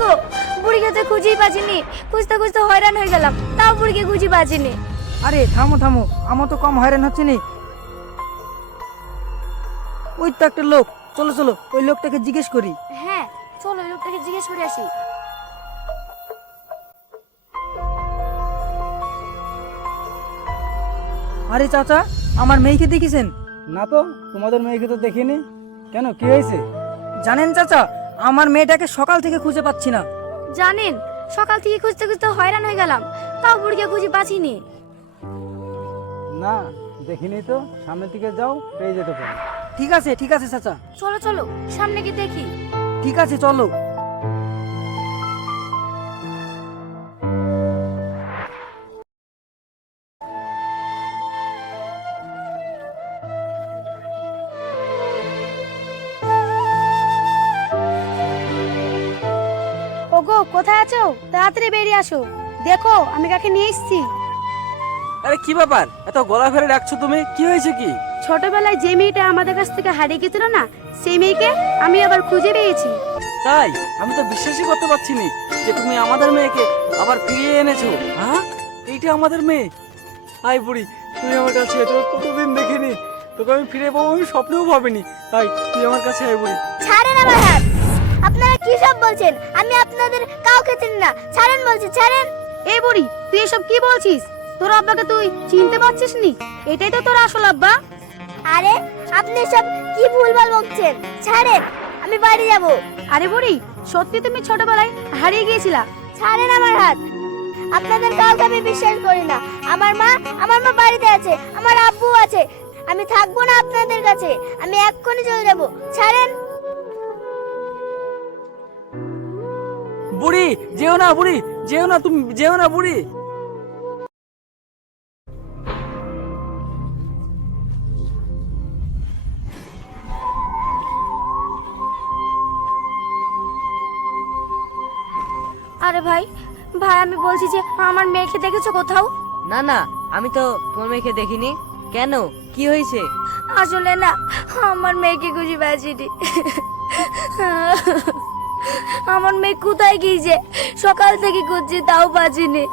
গো, বুড়িকে তো খুঁজেই পাচ্ছিনি। খুঁজতে খুঁজতে হয়রান হয়ে গেলাম, তাও বুড়িকে খুঁজে পাচ্ছিনি। আরে থামো থামো, আমার তো কম হয়রান হচ্ছে নি। ওই তো একটা লোক, চলো চলো ওই লোকটাকে জিজ্ঞেস করি। হ্যাঁ চলো, ওই লোকটাকে জিজ্ঞেস করে আসি। আরে চাচা, আমার মেয়েকে দেখেছেন? না তো, তোমাদের মেয়েকে তো দেখিনি। কেন, কি হয়েছে? জানেন চাচা, আমার মেয়েটাকে সকাল থেকে খুঁজে পাচ্ছি না। জানেন, সকাল থেকে খুঁজতে খুঁজতে হয়রান হয়ে গেলাম, তাও বুড়িকে খুঁজে পাচ্ছিনি। না, দেখিনি তো। সামনের দিকে যাও, পেয়ে যেতে পারো। ঠিক আছে চাচা। চলো চলো, সামনে গিয়ে দেখি। ঠিক আছে চলো। ওগো, কোথায় আছো? তাড়াতাড়ি বেরিয়ে আসো, দেখো আমি কাকে নিয়ে এসেছি। আরে কি ব্যাপার, এত গলা ফেলে ডাকছো তুমি? কি হয়েছে কি? ছোটবেলায় যে মেয়েটা আমাদের কাছ থেকে হারিয়ে গেছিল না, সেই মেয়েকে আমি আবার খুঁজে পেয়েছি। তাই? আমি তো বিশ্বাসই করতে পারছি না যে তুমি আমাদের মেয়েকে আবার ফিরিয়ে এনেছো। হ্যাঁ, এইটা আমাদের মেয়ে। আই বুড়ি, তুই আমার কাছে তোর কতদিন দেখিনি, তোকে আমি ফিরে পাবো আমি স্বপ্নেও ভাবিনি। তাই তুই আমার কাছে আয় বুড়ি। ছাড়েন আমার হাত। আপনারা কি সব বলছেন? আমি আপনাদের কাউকে চিনি না। ছাড়েন বলছি, ছাড়েন। এই বুড়ি, তুই এসব কি বলছিস? তোর আব্বাকে তুই চিনতে পারছিস নি? এটাই তো তোর আসল আব্বা। আরে আপনি সব কি ভুলভাল বকছেন? ছাড়েন, আমি বাড়ি যাব। আরে বুড়ি, সত্যি তুমি ছোটবেলায় হারিয়ে গিয়েছিলা? ছাড়েন আমার হাত। আপনাদের কাউকে আমি বিশ্বাস করি না। আমার মা বাড়িতে আছে, আমার আব্বু আছে। আমি থাকবো না আপনাদের কাছে, আমি এক্ষুনি চলে যাব। ছাড়েন। বুড়ি যেও না, বুড়ি যেও না, তুমি যেও না বুড়ি। আরে ভাই, আমি বলছি যে আমার মেয়েকে দেখেছো কোথাও? না না, আমি তো তোমার মেয়েকে দেখিনি। কেন, কি হয়েছে? আসলে না, আমার মেয়েকে খুঁজে পাচ্ছিনি। আমার মেয়ে কোথায় গিয়েছে? সকাল থেকে খুঁজছি, তাও পাচ্ছিনি।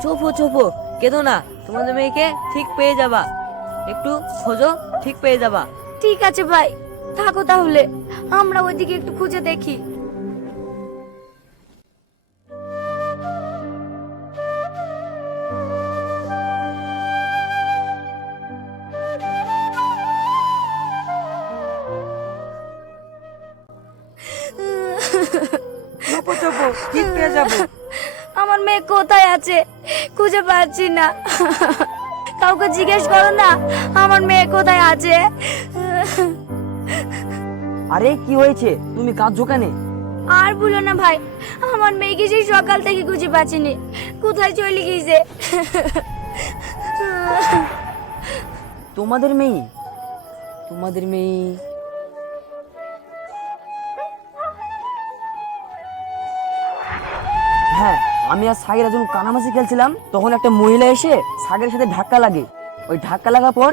চুপো চুপো, কেঁদো না, তোমাদের মেয়েকে ঠিক পেয়ে যাবা। একটু খোঁজো, ঠিক পেয়ে যাবা। ঠিক আছে ভাই, থাকো তাহলে, আমরা ওইদিকে একটু খুঁজে দেখি। চুপো চুপো, ঠিক পেয়ে যাবো। আমার মেয়ে কোথায় আছে? খুঁজে পাচ্ছি না। কাউকে জিজ্ঞেস করো না আমার মেয়ে কোথায় আছে। আরে কি হয়েছে, তুমি কাঁদছো কেন? আর বলো না ভাই, আমার মেয়েকে সেই সকাল থেকে খুঁজে পাচ্ছিনি, কোথায় চলে গিয়েছে। তোমাদের মেয়ে? তোমাদের মেয়ে? হ্যাঁ, আমি আর সাগের যখন কানামাছি খেলছিলাম, তখন একটা মহিলা এসে সাগের সাথে ধাক্কা লাগে। ওই ধাক্কা লাগার পর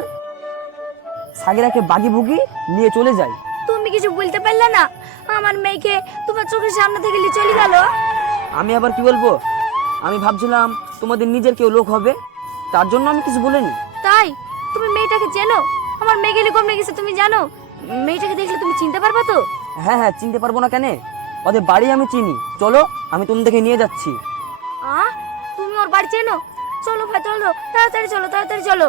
সাগেরাকে বাগি বুগি নিয়ে চলে যায়। তুমি কিছু বলতে পারলে না? আমার মেয়েকে তোমার চোখের সামনে থেকে নিয়ে চলে গেল। আমি আবার কি বলবো? আমি ভাবছিলাম তোমাদের নিজের কেউ লোক হবে, তার জন্য আমি কিছু বলিনি। তাই? তুমি মেয়েটাকে চেনো? আমার মেয়ে গেলে কমে গেছে তুমি জানো? মেয়েটাকে দেখলে তুমি চিনতে পারবা তো? হ্যাঁ হ্যাঁ, চিনতে পারবো না কেন? ওদের বাড়ি আমি চিনি, চলো আমি তোমাদেরকে নিয়ে যাচ্ছি। তুমি ওর বাড়ি চেনো? চলো ভাই, চলো তাড়াতাড়ি, চলো তাড়াতাড়ি চলো।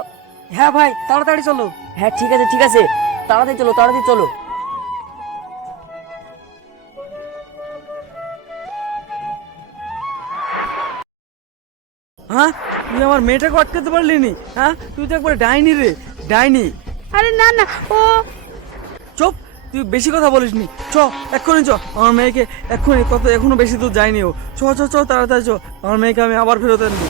হ্যাঁ ভাই, তাড়াতাড়ি চলো। হ্যাঁ ঠিক আছে ঠিক আছে, তাড়াতাড়ি চলো তাড়াতাড়ি চলো। হ্যাঁ, তুই আমার মেয়েটাকে আটকাতে পারলি নি? হ্যাঁ, তুই তো একবার ডাইনি রে, ডাইনি। আরে না না, ও চুপ, তুই বেশি কথা বলিস নি। চ, এক্ষুনি চ, আমার মেয়েকে এক্ষুনি, কত এখনো বেশি দূর যায়নি ও। চ চ চ, তাড়াতাড়ি চ, আমার মেয়েকে আমি আবার ফেরত আনবো।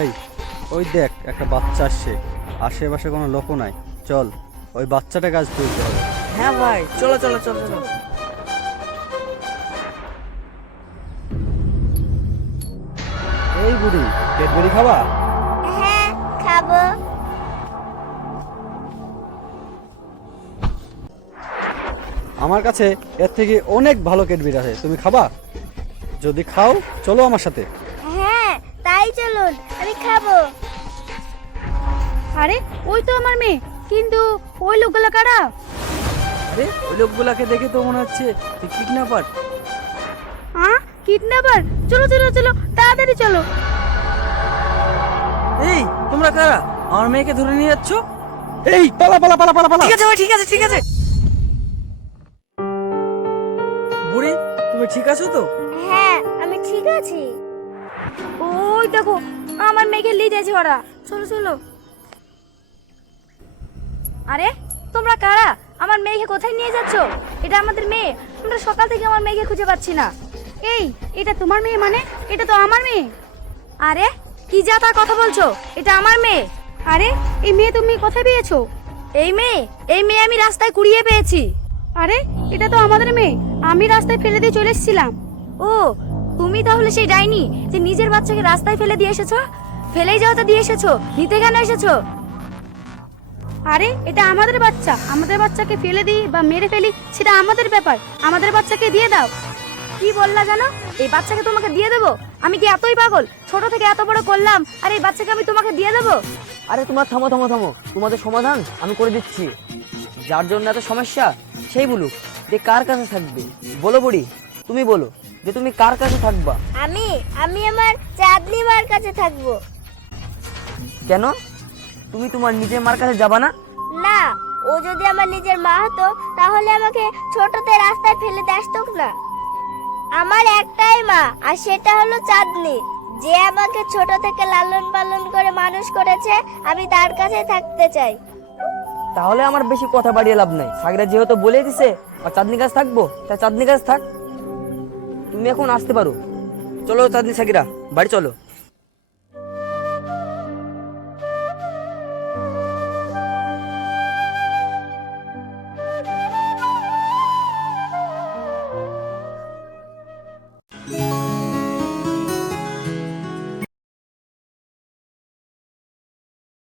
এই, ওই দেখ একটা বাচ্চা আসছে, আশেপাশে কোনো লোকও নাই। চল, ওই বাচ্চাটাকে আজ তুলতে হবে। হ্যাঁ ভাই, চলো চলো চলো চলো। এই বুড়ি, ক্যাডবেরি খাবা? হ্যাঁ, খাবো। আমার কাছে এর থেকে অনেক ভালো ক্যাডবেরি আছে, তুমি খাবা? যদি খাও চলো আমার সাথে। হ্যাঁ, তাই চলুন, আমি খাবো। আরে ওই তো আমার মেয়ে, কিন্তু ওই লোকগুলো কারা? আরে ওই লোকগুলাকে দেখে তো মনে হচ্ছে তুই কিডন্যাপার। হ্যাঁ, কিডন্যাপার? চলো চলো চলো, তাড়াতাড়ি চলো। এই তোমরা কারা? আমার মেয়েকে ধরে নিয়ে যাচ্ছ? এই পালা পালা পালা পালা পালা! ঠিক আছে ভাই, ঠিক আছে ঠিক আছে। বুড়ি তুমি ঠিক আছো তো? হ্যাঁ, আমি ঠিক আছি। ওই দেখো, আমার মেয়েকে নিয়ে যাচ্ছে ওরা। চলো চলো। আরে তোমরা কারা? আমার মেয়েকে কোথায় নিয়ে যাচ্ছ? এটা আমাদের মেয়ে, আমরা সকাল থেকে আমার মেয়েকে খুঁজে পাচ্ছি না। এই, এটা তোমার মেয়ে মানে? এটা তো আমার মেয়ে। আরে কি যা তা কথা বলছো? এটা আমার মেয়ে। আরে এই মেয়ে তুমি কোথায় পেয়েছো? এই মেয়ে আমি রাস্তায় কুড়িয়ে পেয়েছি। আরে এটা তো আমাদের মেয়ে, আমি রাস্তায় ফেলে দিয়ে চলে এসেছিলাম। ও, তুমি তাহলে সেই ডাইনি যে নিজের বাচ্চাকে রাস্তায় ফেলে দিয়ে এসেছো? ফেলেই যাওয়াটা দিয়ে এসেছো, নিতে কেন এসেছো? আরে এটা আমাদের বাচ্চা, আমাদের বাচ্চাকে ফেলে দিই বা মেরে ফেলি সেটা আমাদের ব্যাপার, আমাদের বাচ্চাকে দিয়ে দাও। কি বললা জানো? এই বাচ্চাকে তোমাকে দিয়ে দেবো? আমি কি এতই পাগল? ছোট থেকে এত বড় করলাম আর এই বাচ্চাকে আমি তোমাকে দিয়ে দেবো? আরে তোমার থামো থামো থামো, তোমাদের সমাধান আমি করে দিচ্ছি। যার জন্য এত সমস্যা সেই বলুক যে কার কাছে থাকবে। বলো বুড়ি, তুমি বলো যে তুমি কার কাছে থাকবা। আমি আমার চাঁদনি মার কাছে থাকবো। কেন? তুমি তোমার নিজের মার কাছে যাবা না? না, ও যদি আমার নিজের মা হতো তাহলে আমাকে ছোটতে রাস্তায় ফেলে দিয়ে আসতো না। আমার একটাই মা, আর সেটা হলো চাঁদনি, যে আমাকে ছোট থেকে লালন পালন করে মানুষ করেছে। আমি তার কাছে থাকতে চাই। তাহলে আমার বেশি কথা বাড়িয়ে লাভ নাই। সাগরা যেহেতু বলে দিছে আর চাঁদনি গাছ থাকবো, তা চাঁদনি গাছ থাক। তুমি এখন আসতে পারো। চলো চাঁদনি সাগিরা, বাড়ি চলো।